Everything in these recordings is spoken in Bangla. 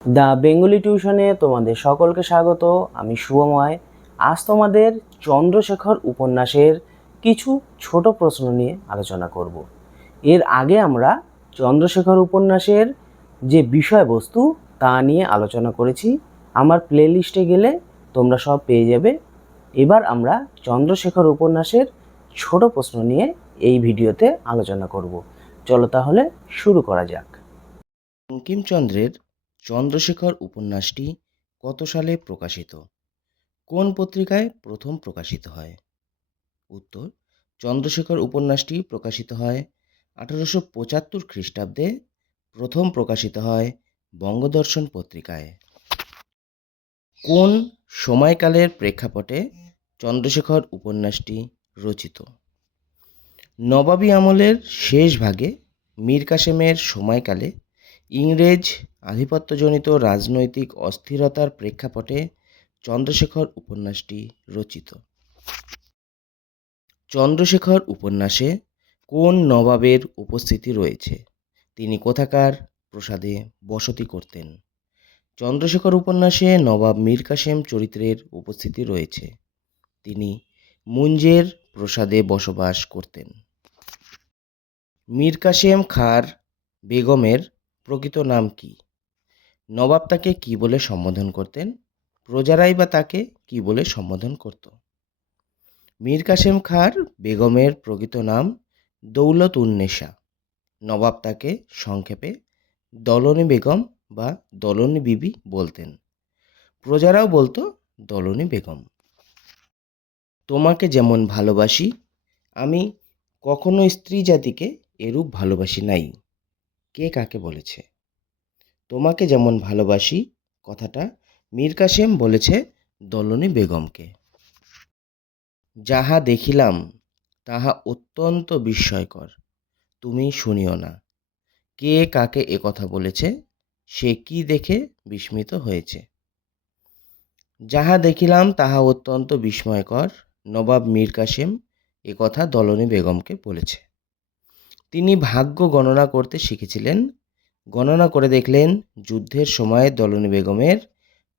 দ্য বেঙ্গলি টিউশনে তোমাদের সকলকে স্বাগত। আমি শুভময়। আজ তোমাদের চন্দ্রশেখর উপন্যাসের কিছু ছোট প্রশ্ন নিয়ে আলোচনা করব। এর আগে আমরা চন্দ্রশেখর উপন্যাসের যে বিষয়বস্তু তা নিয়ে আলোচনা করেছি। আমার প্লেলিস্টে গেলে তোমরা সব পেয়ে যাবে। এবার আমরা চন্দ্রশেখর উপন্যাসের ছোট প্রশ্ন নিয়ে এই ভিডিওতে আলোচনা করব। চলো তাহলে শুরু করা যাক। বঙ্কিমচন্দ্রের চন্দ্রশেখর উপন্যাসটি কত সালে প্রকাশিত? কোন পত্রিকায় প্রথম প্রকাশিত হয়? উত্তর: চন্দ্রশেখর উপন্যাসটি প্রকাশিত হয় 1875 খ্রিস্টাব্দে। প্রথম প্রকাশিত হয় বঙ্গদর্শন পত্রিকায়। কোন সময়কালের প্রেক্ষাপটে চন্দ্রশেখর উপন্যাসটি রচিত? নবাবী আমলের শেষ ভাগে মীর কাসেমের সময়কালে ইংরেজ আধিপত্যজনিত রাজনৈতিক অস্থিরতার প্রেক্ষাপটে চন্দ্রশেখর উপন্যাসটি রচিত। চন্দ্রশেখর উপন্যাসে কোন নবাবের উপস্থিতি রয়েছে? তিনি কোথাকার প্রাসাদে বসতি করতেন? চন্দ্রশেখর উপন্যাসে নবাব মীর কাসেম চরিত্রের উপস্থিতি রয়েছে। তিনি মুঞ্জের প্রাসাদে বসবাস করতেন। মীর কাসেম খাঁর বেগমের প্রকৃত নাম কি? নবাব তাকে কি বলে সম্বোধন করতেন? প্রজারাই বা তাকে কি বলে সম্বোধন করত? মীর কাসেম খাঁর বেগমের প্রকৃত নাম দৌলতউন্নেসা। নবাব তাকে সংক্ষেপে দলনী বেগম বা দলনী বিবি বলতেন। প্রজারাও বলতো দলনী বেগম। তোমাকে যেমন ভালোবাসি, আমি কখনো স্ত্রী জাতিকে এরূপ ভালোবাসি নাই। কে কাকে বলেছে? তোমাকে যেমন ভালোবাসি কথাটা মীর কাসেম বলেছে দলনী বেগমকে। যাহা দেখিলাম তাহা অত্যন্ত বিস্ময়কর, তুমি শুনিও না। কে কাকে একথা বলেছে? সে কি দেখে বিস্মিত হয়েছে? যাহা দেখিলাম তাহা অত্যন্ত বিস্ময়কর, নবাব মীর কাসেম একথা দলনী বেগমকে বলেছে। তিনি ভাগ্য গণনা করতে শিখেছিলেন। গণনা করে দেখলেন যুদ্ধের সময় দলনী বেগমের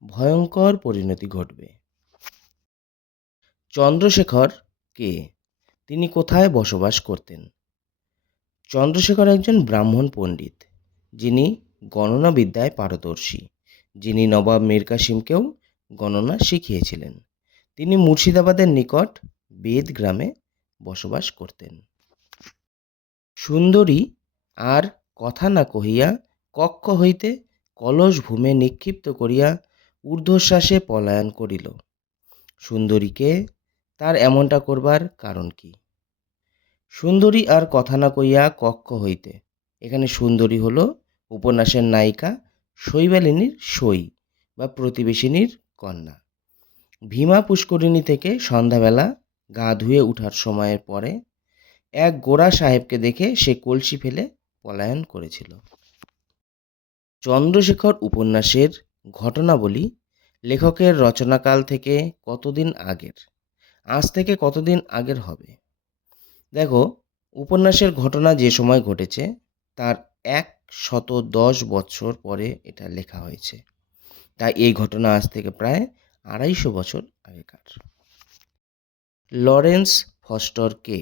ভয়ঙ্কর পরিণতি ঘটবে। চন্দ্রশেখর কে? তিনি কোথায় বসবাস করতেন? চন্দ্রশেখর একজন ব্রাহ্মণ পণ্ডিত, যিনি গণনাবিদ্যায় পারদর্শী, যিনি নবাব মীর কাসিমকেও গণনা শিখিয়েছিলেন। তিনি মুর্শিদাবাদের নিকট বেদ গ্রামে বসবাস করতেন। সুন্দরী আর কথা না কহিয়া কক্ষ হইতে কলস ভূমে নিক্ষিপ্ত করিয়া ঊর্ধ্বশ্বাসে পলায়ন করিল। সুন্দরীকে? তার এমনটা করবার কারণ কি? সুন্দরী আর কথা না কইয়া কক্ষ হইতে, এখানে সুন্দরী হলো উপন্যাসের নায়িকা শৈবালিনীর সই বা প্রতিবেশিনীর কন্যা। ভীমা পুষ্করিণী থেকে সন্ধ্যাবেলা গা ধুয়ে উঠার সময়ের পরে এক গোরা সাহেবকে দেখে সে কলসি ফেলে পলায়ন করেছিল। চন্দ্রশেখর উপন্যাসের ঘটনাবলী লেখকের রচনাকাল থেকে কতদিন আগের? আজ থেকে কতদিন আগের হবে? দেখো, উপন্যাসের ঘটনা যে সময় ঘটেছে তার 110 বছর পরে এটা লেখা হয়েছে। তাই এই ঘটনা আজ থেকে প্রায় 250 বছর আগেকার। লরেন্স ফস্টার কে?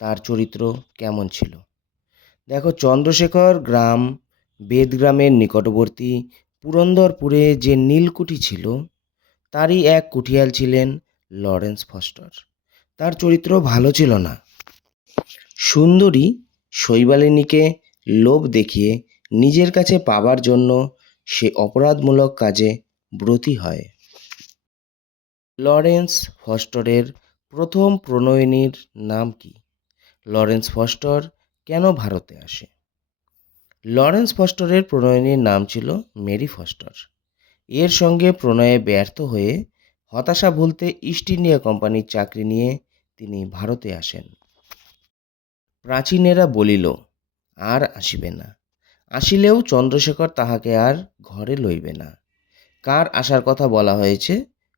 তার চরিত্র কেমন ছিল? দেখো, চন্দ্রশেখর গ্রাম বেদগ্রামের নিকটবর্তী পুরন্দরপুরে যে নীলকুঠি ছিল তারই এক কুঠিয়াল ছিলেন লরেন্স ফস্টার। তার চরিত্র ভালো ছিল না। সুন্দরী শৈবালিনীকে লোভ দেখিয়ে নিজের কাছে পাবার জন্য সে অপরাধমূলক কাজে ব্রতী হয়। লরেন্স ফস্টারের প্রথম প্রণয়িনীর নাম কি? লরেন্স ফস্টার কেন ভারতে আসে? লরেন্স ফস্টারের প্রণয়িনীর নাম ছিল মেরি ফস্টার। এর সঙ্গে প্রণয়ে ব্যর্থ হয়ে হতাশা ভুলতে ইস্ট ইন্ডিয়া কোম্পানির চাকরি নিয়ে তিনি ভারতে আসেন। প্রাচীনেরা বলিল আর আসিবে না, আসিলেও চন্দ্রশেখর তাহাকে আর ঘরে লইবে না। কার আসার কথা বলা হয়েছে?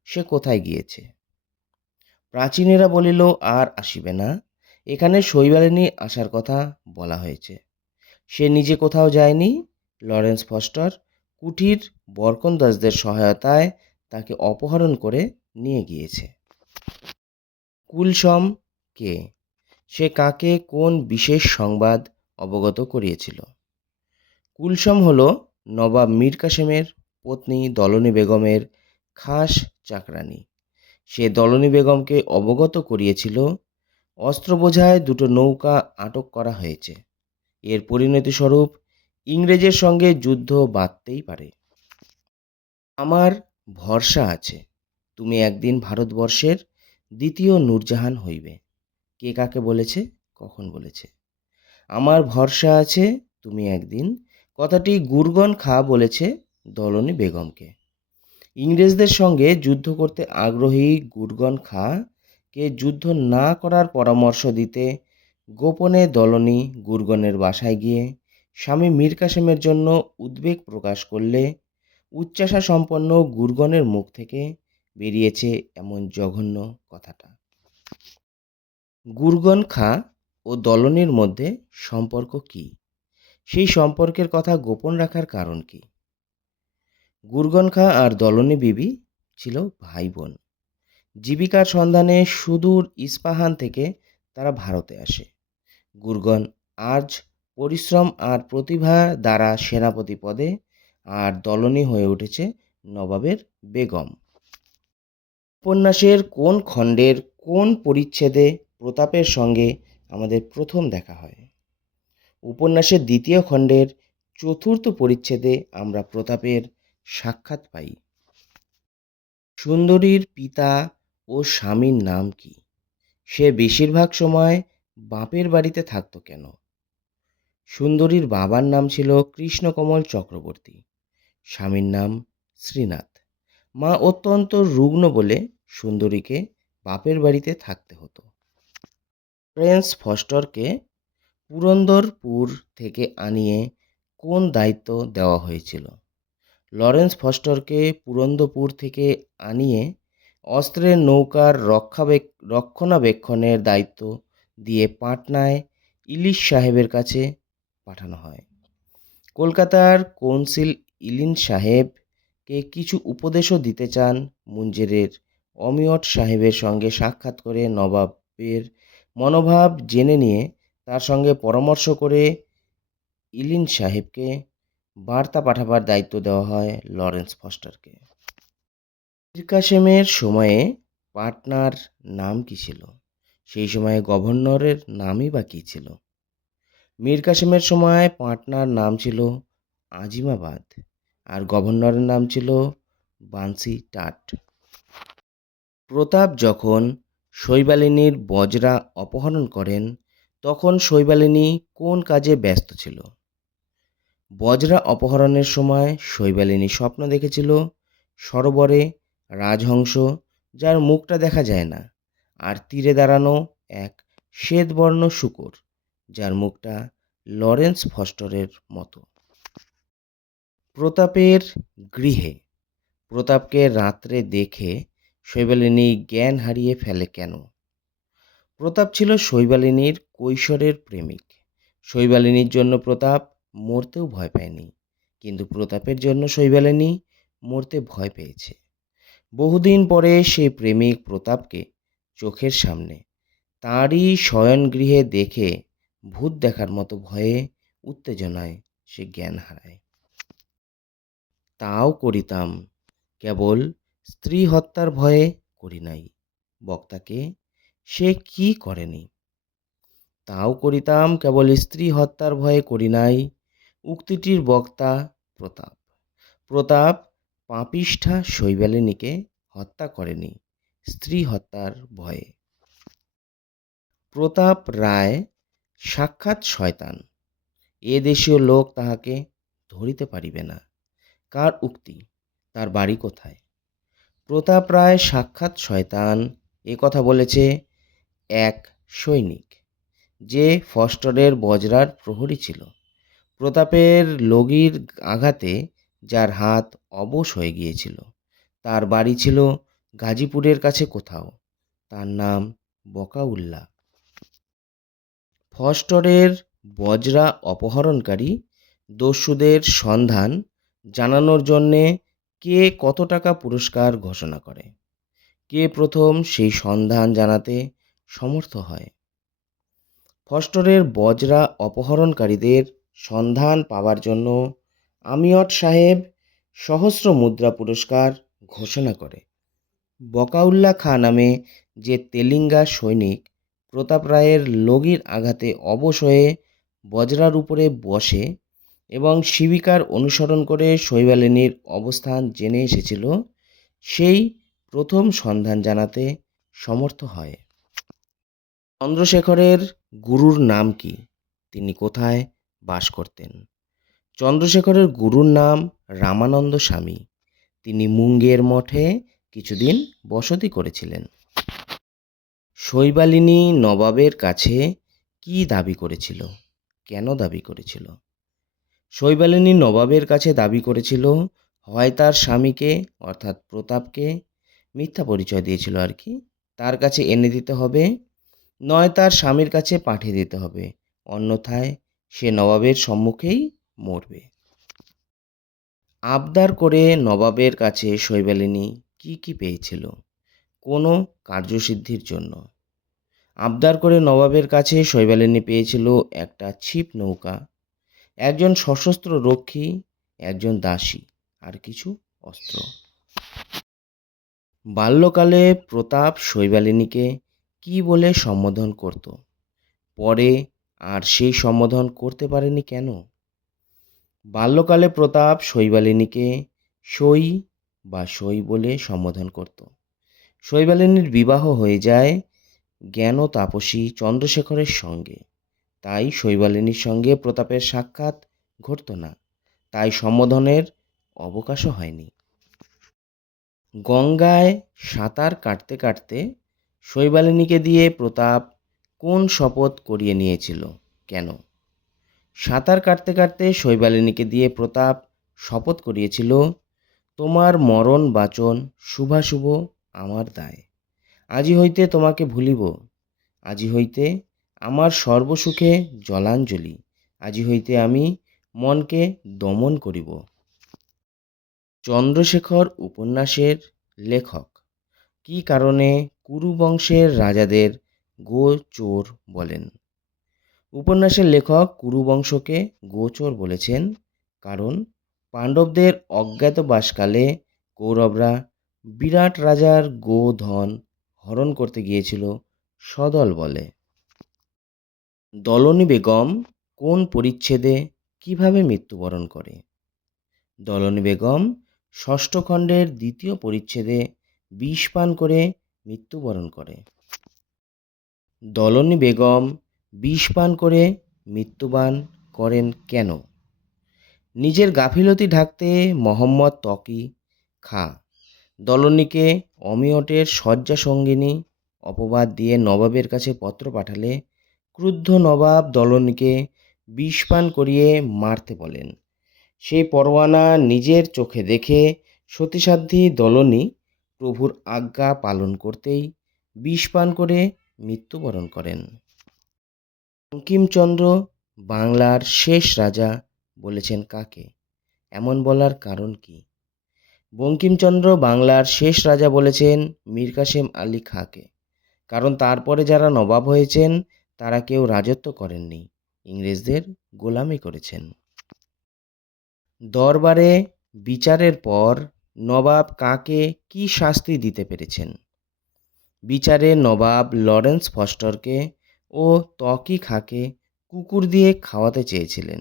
সে কোথায় গিয়েছে? প্রাচীনেরা বলিল আর আসিবে না, এখানে শৈবালিনী আসার কথা বলা হয়েছে। সে নিজে কোথাও যায়নি। লরেন্স ফস্টার কুঠির বরকন্দাজদের সহায়তায় তাকে অপহরণ করে নিয়ে গিয়েছে। কুলসম কে? সে কাকে কোন বিশেষ সংবাদ অবগত করিয়েছিল? কুলসম হল নবাব মীর কাসেমের পত্নী দলনী বেগমের খাস চাকরানী। সে দলনী বেগমকে অবগত করিয়েছিল অস্ত্রবোঝায় দুটো নৌকা আটক করা হয়েছে। এর পরিণতিস্বরূপ ইংরেজের সঙ্গে যুদ্ধ বাধতেই পারে। আমার ভরসা আছে তুমি একদিন ভারতবর্ষের দ্বিতীয় নূরজাহান হইবে। কে কাকে বলেছে, কখন বলেছে? আমার ভরসা আছে তুমি একদিন, কথাটি গুরগন খাঁ বলেছে দলনী বেগমকে। ইংরেজদের সঙ্গে যুদ্ধ করতে আগ্রহী গুরগন খাঁকে যুদ্ধ না করার পরামর্শ দিতে গোপনে দলনী গুরগনের বাসায় গিয়ে স্বামী মীর কাসেমের জন্য উদ্বেগ প্রকাশ করলে উচ্চাশা সম্পন্ন গুরগনের মুখ থেকে বেরিয়েছে এমন জঘন্য কথাটা। গুরগন খাঁ ও দলনীর মধ্যে সম্পর্ক কি? সেই সম্পর্কের কথা গোপন রাখার কারণ কি? গুরগন খাঁ আর দলনী বিবি ছিল ভাই বোন। জীবিকার সন্ধানে সুদূর ইস্পাহান থেকে তারা ভারতে আসে। গুরগন আজ পরিশ্রম আর প্রতিভা দ্বারা সেনাপতি পদে, আর দলনী হয়ে উঠেছে নবাবের বেগম। উপন্যাসের কোন খণ্ডের কোন পরিচ্ছেদে প্রতাপের সঙ্গে আমাদের প্রথম দেখা হয়? উপন্যাসের দ্বিতীয় খণ্ডের চতুর্থ পরিচ্ছেদে আমরা প্রতাপের সাক্ষাৎ পাই। সুন্দরীর পিতা ও স্বামীর নাম কি? সে বেশিরভাগ সময় বাপের বাড়িতে থাকতো কেন? সুন্দরীর বাবার নাম ছিল কৃষ্ণকমল চক্রবর্তী, স্বামীর নাম শ্রীনাথ। মা অত্যন্ত রুগ্ন বলে সুন্দরীকে বাপের বাড়িতে থাকতে হতো। লরেন্স ফস্টারকে পুরন্দরপুর থেকে আনিয়ে কোন দায়িত্ব দেওয়া হয়েছিল? লরেন্স ফস্টারকে পুরন্দরপুর থেকে আনিয়ে অস্ত্রের নৌকার রক্ষণাবেক্ষণের দায়িত্ব দিয়ে পাটনায় ইলিশ সাহেবের কাছে পাঠানো হয়। কলকাতার কৌন্সিল ইলিন সাহেবকে কিছু উপদেশও দিতে চান মুঞ্জেরের অমিয়ট সাহেবের সঙ্গে সাক্ষাৎ করে নবাবের মনোভাব জেনে নিয়ে তার সঙ্গে পরামর্শ করে ইলিন সাহেবকে বার্তা পাঠাবার দায়িত্ব দেওয়া হয় লরেন্স ফস্টারকে। মীর কাসেমের সময়ে পাটনার নাম কি ছিল? সেই সময়ে গভর্নরের নামই বা কী ছিল? মীর কাসেমের সময় পাটনার নাম ছিল আজিমাবাদ আর গভর্নরের নাম ছিল বানসি টাট। প্রতাপ যখন শৈবালিনীর বজরা অপহরণ করেন তখন শৈবালিনী কোন কাজে ব্যস্ত ছিল? বজরা অপহরণের সময় শৈবালিনী স্বপ্ন দেখেছিল সরোবরে রাজহংস, যার মুখটা দেখা যায় না, আর তীরে দাঁড়ানো এক শ্বেতবর্ণ শূকর, যার মুখটা লরেন্স ফস্টারের মতো। প্রতাপের গৃহে প্রতাপকে রাত্রে দেখে শৈবালিনী জ্ঞান হারিয়ে ফেলে কেন? প্রতাপ ছিল শৈবালিনীর কৈশোরের প্রেমিক। শৈবালিনীর জন্য প্রতাপ মরতেও ভয় পায়নি, কিন্তু প্রতাপের জন্য শৈবালিনী মরতে ভয় পেয়েছে। বহুদিন পরে সেই প্রেমিক প্রতাপকে চোখের সামনে তাঁরই শয়নগৃহে দেখে ভূত দেখার মতো ভয়ে উত্তেজনায় সে জ্ঞান হারায়। তাও করিতাম কেবল স্ত্রী হত্যার ভয়ে করি নাই। বক্তাকে সে কি করেনি? তাও করিতাম কেবল স্ত্রী হত্যার ভয়ে করি নাই। উক্তিটির বক্তা প্রতাপ। প্রতাপ পাপিষ্ঠা শৈবালিনীকে হত্যা করেনি স্ত্রী হত্যার ভয়ে। প্রতাপ রায় সাক্ষাৎ শয়তান, এ দেশীয় লোক তাহাকে ধরিতে পারিবে না। কার উক্তি? তার বাড়ি কোথায়? প্রতাপ রায় সাক্ষাৎ শয়তান এ কথা বলেছে এক সৈনিক, যে ফস্টারের বজরার প্রহরী ছিল। প্রতাপের লগির আঘাতে যার হাত অবশ হয়ে গিয়েছিল, তার বাড়ি ছিল গাজীপুরের কাছে কোথাও। তার নাম বকাউল্লা। ফস্টারের বজরা অপহরণকারী দস্যুদের সন্ধান জানানোর জন্যে কে কত টাকা পুরস্কার ঘোষণা করে? কে প্রথম সেই সন্ধান জানাতে সমর্থ হয়? ফস্টরের বজরা অপহরণকারীদের সন্ধান পাওয়ার জন্য আমিয়ট সাহেব সহস্র মুদ্রা পুরস্কার ঘোষণা করে। বকাউল্লা খাঁ নামে যে তেলিঙ্গা সৈনিক প্রতাপ রায়ের লগির আঘাতে অবশ হয়ে বজরার উপরে বসে এবং শিবিকার অনুসরণ করে শৈবালিনীর অবস্থান জেনে এসেছিল, সেই প্রথম সন্ধান জানাতে সমর্থ হয়। চন্দ্রশেখরের গুরুর নাম কি? তিনি কোথায় বাস করতেন? চন্দ্রশেখরের গুরুর নাম রামানন্দ স্বামী। তিনি মুঙ্গের মঠে কিছুদিন বসতি করেছিলেন। শৈবালিনী নবাবের কাছে কি দাবি করেছিল? কেন দাবি করেছিল? শৈবালিনী নবাবের কাছে দাবি করেছিল, হয় তার স্বামীকে অর্থাৎ প্রতাপকে মিথ্যা পরিচয় দিয়েছিল আর কি, তার কাছে এনে দিতে হবে, নয় তার স্বামীর কাছে পাঠিয়ে দিতে হবে, অন্যথায় সে নবাবের সম্মুখেই মরবে। আবদার করে নবাবের কাছে শৈবালিনী কি কি পেয়েছিল? কোনো কার্যসিদ্ধির জন্য। আবদার করে নবাবের কাছে শৈবালিনী পেয়েছিল একটা ছিপ নৌকা, একজন সশস্ত্র রক্ষী, একজন দাসী, আর কিছু অস্ত্র। বাল্যকালে প্রতাপ শৈবালিনীকে কি বলে সম্বোধন করত? পরে আর সেই সম্বোধন করতে পারেনি কেন? বাল্যকালে প্রতাপ শৈবালিনীকে সই বা সই বলে সম্বোধন করত। শৈবালিনীর বিবাহ হয়ে যায় জ্ঞান তাপসী চন্দ্রশেখরের সঙ্গে, তাই শৈবালিনীর সঙ্গে প্রতাপের সাক্ষাৎ ঘটত না, তাই সম্বোধনের অবকাশও হয়নি। গঙ্গায় সাঁতার কাটতে কাটতে শৈবালিনীকে দিয়ে প্রতাপ কোন শপথ করিয়ে নিয়েছিল? কেন? সাঁতার কাটতে কাটতে শৈবালিনীকে দিয়ে প্রতাপ শপথ করিয়েছিল, তোমার মরণ বাচন শুভাশুভ আমার দায়, আজি হইতে তোমাকে ভুলিব, আজি হইতে আমার সর্বসুখে জলাঞ্জলি, আজি হইতে আমি মনকে দমন করিব। চন্দ্রশেখর উপন্যাসের লেখক কী কারণে কুরু বংশের রাজাদের গোচর বলেন? উপন্যাসের লেখক কুরু বংশকে গোচর বলেছেন কারণ পাণ্ডবদের অজ্ঞাতবাসকালে কৌরবরা বিরাট রাজার গোধন হরণ করতে গিয়েছিল সদল বলে। দলনী বেগম কোন পরিচ্ছেদে কিভাবে মৃত্যুবরণ করে? দলনী বেগম ষষ্ঠ খণ্ডের দ্বিতীয় পরিচ্ছেদে বিষ পান করে মৃত্যুবরণ করে। দলনী বেগম বিষ পান করে মৃত্যুবান করেন কেন? নিজের গাফিলতি ঢাকতে মোহাম্মদ তকি খাঁ দলনীকে অমিয়টের শয্যা সঙ্গিনী অপবাদ দিয়ে নবাবের কাছে পত্র পাঠালে ক্রুদ্ধ নবাব দলনীকে বিষ পান করিয়ে মারতে বলেন। সেই পরোয়ানা নিজের চোখে দেখে সতীসাধ্যী দলনী প্রভুর আজ্ঞা পালন করতেই বিষ পান করে মৃত্যুবরণ করেন। বঙ্কিমচন্দ্র বাংলার শেষ রাজা বলেছেন কাকে? এমন বলার কারণ কি? বঙ্কিমচন্দ্র বাংলার শেষ রাজা বলেছেন মীর কাসেম আলী খাঁকে, কারণ তারপরে যারা নবাব হয়েছেন তারা কেউ রাজত্ব করেননি, ইংরেজদের গোলামি করেছেন। দরবারে বিচারের পর নবাব কাকে কি শাস্তি দিতে পেরেছেন? বিচারে নবাব লরেন্স ফস্টারকে ও তকি খাঁকে কুকুর দিয়ে খাওয়াতে চেয়েছিলেন,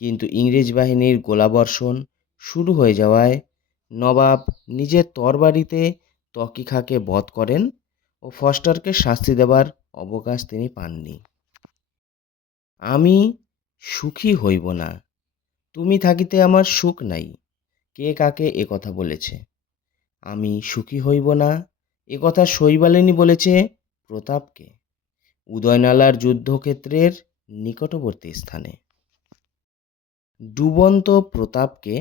কিন্তু ইংরেজ বাহিনীর গোলাবর্ষণ শুরু হয়ে যাওয়ায় নবাব নিজের তরবারিতে তকি খাঁকে বধ করেন ও ফস্টারকে শাস্তি দেবার অবকাশ তিনি পাননি। আমি সুখী হইব না, তুমি থাকিতে আমার সুখ নাই, কে কাকে একথা বলেছে? আমি সুখী হইব না একথা শৈবালিনী বলেছে প্রতাপকে, উদয়নালার যুদ্ধক্ষেত্রের নিকটবর্তী স্থানে। ডুবন্ত প্রতাপকে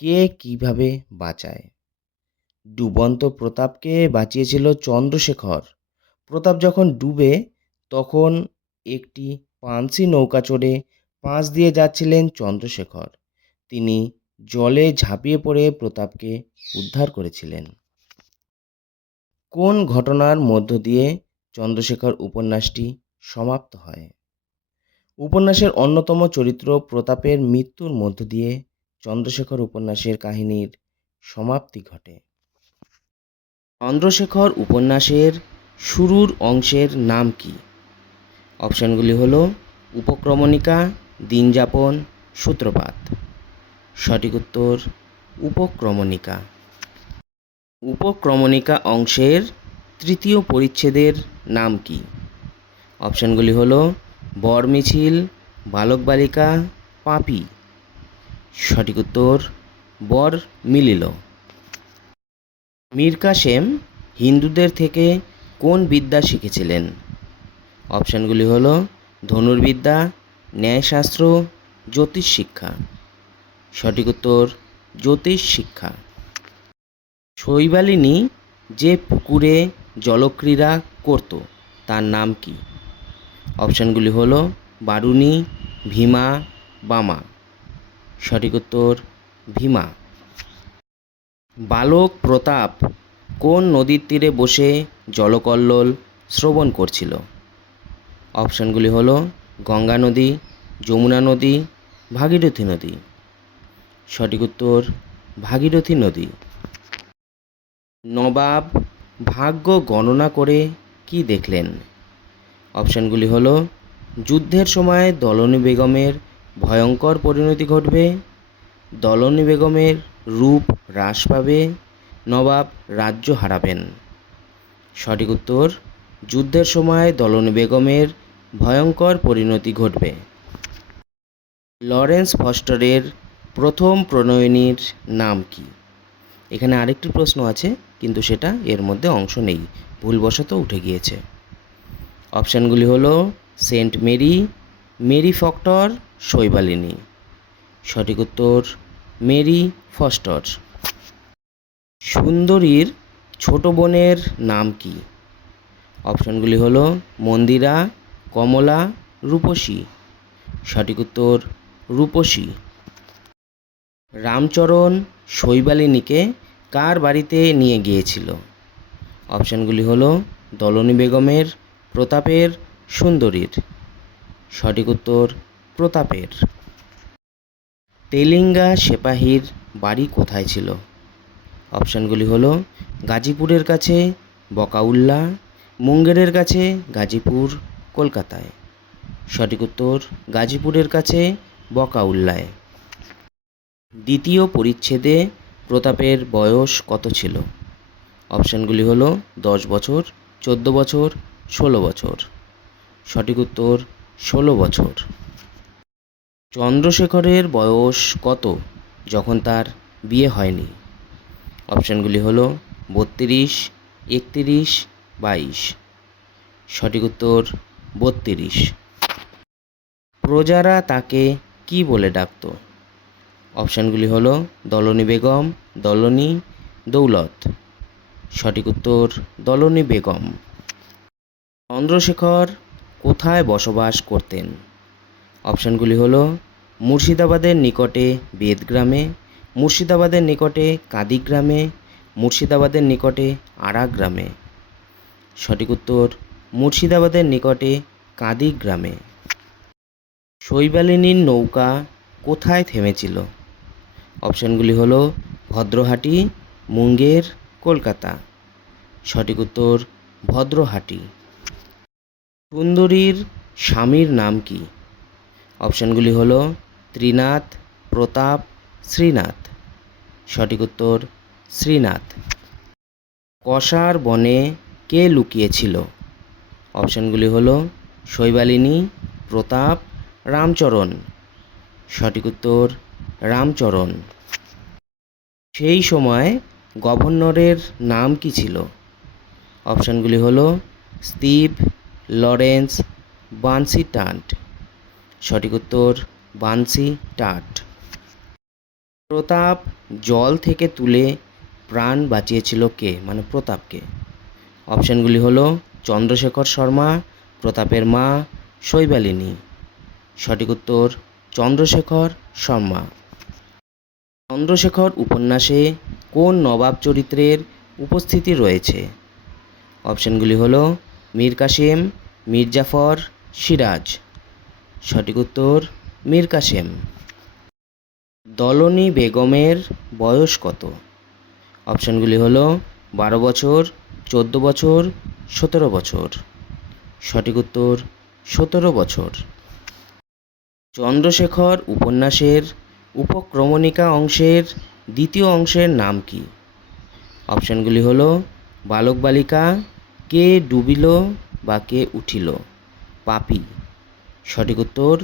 কে কিভাবে বাঁচায়? ডুবন্ত প্রতাপকে বাঁচিয়েছিল চন্দ্রশেখর। প্রতাপ যখন ডুবে তখন একটি পানসি নৌকা চড়ে পাশ দিয়ে যাচ্ছিলেন চন্দ্রশেখর। তিনি জলে ঝাঁপিয়ে পড়ে প্রতাপকে উদ্ধার করেছিলেন? কোন ঘটনার মধ্য দিয়ে চন্দ্রশেখর উপন্যাসটি সমাপ্ত হয়? উপন্যাসের অন্যতম চরিত্র প্রতাপের মৃত্যুর মধ্য দিয়ে চন্দ্রশেখর উপন্যাসের কাহিনীর সমাপ্তি ঘটে। চন্দ্রশেখর উপন্যাসের শুরুর অংশের নাম কি? অপশানগুলি হল উপক্রমণিকা, দিনযাপন, সূত্রপাত। সঠিক উত্তর উপক্রমণিকা। উপক্রমণিকা অংশের তৃতীয় পরিচ্ছেদের নাম কি? অপশানগুলি হল বর মিছিল, বালক বালিকা, পাপী। সঠিক উত্তর বর মিলিল। মীর কাসেম হিন্দুদের থেকে কোন বিদ্যা শিখেছিলেন? অপশানগুলি হল ধনুর্বিদ্যা, ন্যায়শাস্ত্র, জ্যোতিষ শিক্ষা। সঠিক উত্তর জ্যোতিষ শিক্ষা। শৈবালিনী যে পুকুরে জলক্রীড়া করত তার নাম কি? অপশানগুলি হল বারুণী, ভীমা, বামা। সঠিক উত্তর ভীমা। বালক প্রতাপ কোন নদীর তীরে বসে জলকল্লোল শ্রবণ করছিল? অপশানগুলি হল গঙ্গা নদী, যমুনা নদী, ভাগীরথী নদী। সঠিক উত্তর ভাগীরথী নদী। নবাব ভাগ্য গণনা করে কি দেখলেন? অপশানগুলি হল যুদ্ধের সময় দলনী বেগমের ভয়ঙ্কর পরিণতি ঘটবে, দলনী বেগমের রূপ হ্রাস পাবে, নবাব রাজ্য হারাবেন। সঠিক উত্তর যুদ্ধের সময় দলনী বেগমের ভয়ঙ্কর পরিণতি ঘটবে। লরেন্স ফস্টারের প্রথম প্রণয়িনীর নাম কি? এখানে আরেকটি প্রশ্ন আছে কিন্তু সেটা এর মধ্যে অংশ নেই, ভুলবশত উঠে গিয়েছে। অপশানগুলি হল সেন্ট মেরি, মেরি ফক্টর, শৈবালিনী। সঠিক উত্তর মেরি ফস্টার। সুন্দরীর ছোট বোনের নাম কি? অপশানগুলি হল মন্দিরা, কমলা, রূপসী। সঠিক উত্তর রূপসী। রামচরণ শৈবালিনীকে কার বাড়িতে নিয়ে গিয়েছিল? অপশানগুলি হল দলনী বেগমের, প্রতাপের, সুন্দরীর। সঠিক উত্তর প্রতাপের। তেলিঙ্গা সেপাহীর বাড়ি কোথায় ছিল? অপশানগুলি হল গাজীপুরের কাছে, বকাউল্লা, মুঙ্গেরের কাছে, গাজীপুর, কলকাতায়। সঠিক উত্তর গাজীপুরের কাছে, বকাউল্লায়। দ্বিতীয় পরিচ্ছেদে প্রতাপের বয়স কত ছিল? অপশানগুলি হল 10 বছর, 14 বছর, 16 বছর। সঠিক উত্তর 16 বছর। চন্দ্রশেখরের বয়স কত যখন তার বিয়ে হয়নি? অপশানগুলি হল 32, 31, 22। সঠিক উত্তর 32। প্রজারা তাকে কি বলে ডাকত? অপশানগুলি হল দলনী বেগম, দলনী, দৌলত। সঠিক উত্তর দলনী বেগম। চন্দ্রশেখর কোথায় বসবাস করতেন? অপশানগুলি হল মুর্শিদাবাদের নিকটে বেদগ্রামে, মুর্শিদাবাদের নিকটে কাদিগ্রামে, মুর্শিদাবাদের নিকটে আরা গ্রামে। সঠিক উত্তর মুর্শিদাবাদের নিকটে কাদিগ্রামে। শৈবালিনীর নৌকা কোথায় থেমেছিল? অপশানগুলি হল ভদ্রহাটি, মুঙ্গের, কলকাতা। সঠিক উত্তর ভদ্রহাটি। সুন্দরীর স্বামীর নাম কি? অপশানগুলি হল ত্রিনাথ, প্রতাপ, শ্রীনাথ। সঠিক উত্তর শ্রীনাথ। কসার বনে কে লুকিয়েছিল? অপশানগুলি হল শৈবালিনী, প্রতাপ, রামচরণ। সঠিক উত্তর রামচরণ। সেই সময় গভর্নরের নাম কি ছিল? অপশানগুলি হল স্টিভ, লরেন্স, বানসি টান্ট। সঠিক উত্তর বানসি টাট। প্রতাপ জল থেকে তুলে প্রাণ বাঁচিয়েছিল কে, মানে প্রতাপকে? অপশানগুলি হল চন্দ্রশেখর শর্মা, প্রতাপের মা, শৈবালিনী। সঠিক উত্তর চন্দ্রশেখর শর্মা। চন্দ্রশেখর উপন্যাসে কোন নবাব চরিত্রের উপস্থিতি রয়েছে? অপশানগুলি হলো মীর কাসেম, মীর জাফর, সিরাজ। সঠিক উত্তর মীর কাসেম। দলনী বেগমের বয়স কত? অপশানগুলি হলো 12 বছর, 14 বছর, 17 বছর। সঠিক উত্তর 17 বছর। চন্দ্রশেখর উপন্যাসের উপক্রমণিকা অংশের দ্বিতীয় অংশের নাম কি? অপশানগুলি হলো বালক বালিকা, কে ডুবিল বা কে উঠিল, পাপী। সঠিক উত্তর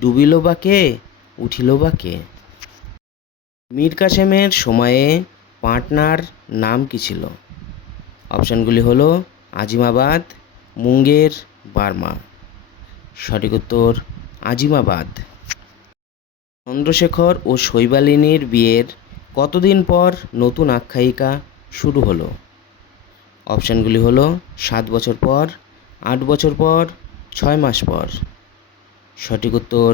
ডুবিল বা কে, উঠিল বা কে। মীর কাসেমের সময়ে পাটনার নাম কি ছিল? অপশানগুলি হলো আজিমাবাদ, মুঙ্গের, বার্মা। সঠিক উত্তর আজিমাবাদ। চন্দ্রশেখর ও শৈবালিনীর বিয়ের কতদিন পর নতুন আখ্যায়িকা শুরু হলো? অপশানগুলি হলো 7 বছর পর, 8 বছর পর, 6 মাস পর। সঠিক উত্তর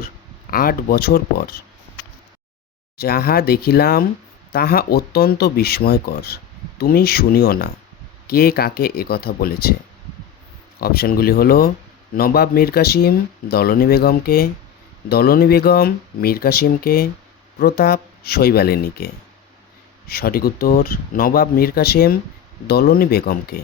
8 বছর পর। যাহা দেখিলাম তাহা অত্যন্ত বিস্ময়কর, তুমি শুনিও না, কে কাকে একথা বলেছে? অপশানগুলি হলো নবাব মীর কাসিম দলনী বেগমকে, দলনী বেগম মীর কাসিমকে, প্রতাপ শৈবালিনীকে। সঠিক উত্তর নবাব মীর কাসেম দলনী বেগমকে।